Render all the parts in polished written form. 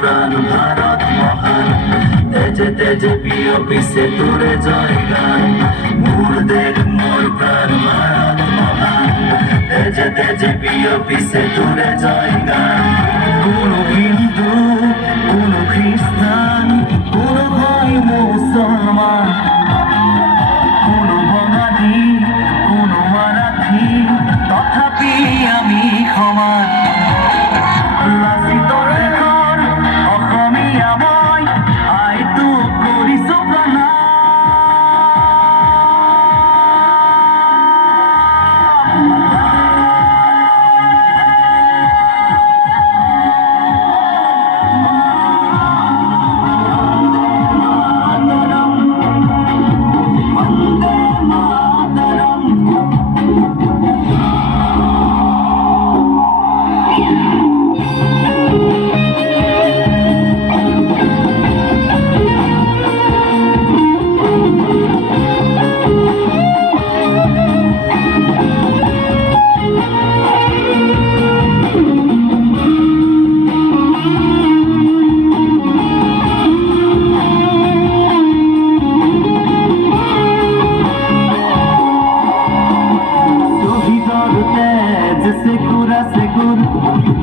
প্রাণ ভারত মহান, তেজে তেজে বিয়পি সে তোরে জয় গান। মোর দেখ মোর প্রাণ ভারত মহান, তেজে তেজে বিয়পি সে তোরে জয় গান। কোন হিন্দু, কোন খ্রিস্টান, কোন ভাই মুসলমান, কোন বাঙালি, কোন মারাঠি, তথাপি আমি সমান।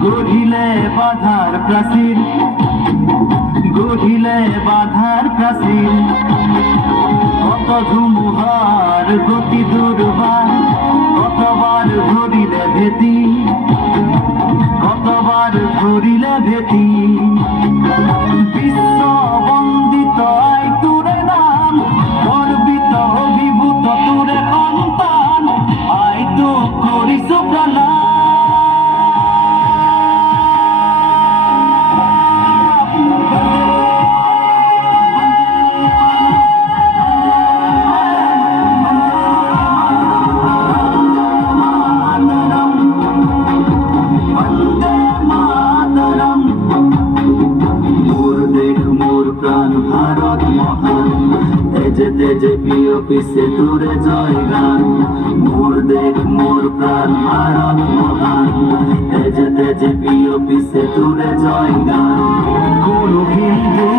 গড়িলে বাধার প্রাচীর, গড়িলে বাধার প্রাচীর, কত ধুমুহার গতি দুর্বার, কতবার ধরিলে ভেতি, কতবার ধরিলে ভেতি। বিশ্ব বন্দিত আই তোরে নাম, গর্বিত অভিভূত তোরে সন্তান, আই তো করিস প্রাণ। ভারত মহান, তেজে তেজে বিয়পি সে তোরে জয় গান। মোর দেখ মোর প্রাণ ভারত মহান, তেজে তেজে বিয়পি সে তোরে জয় গান। কোন হিন্দু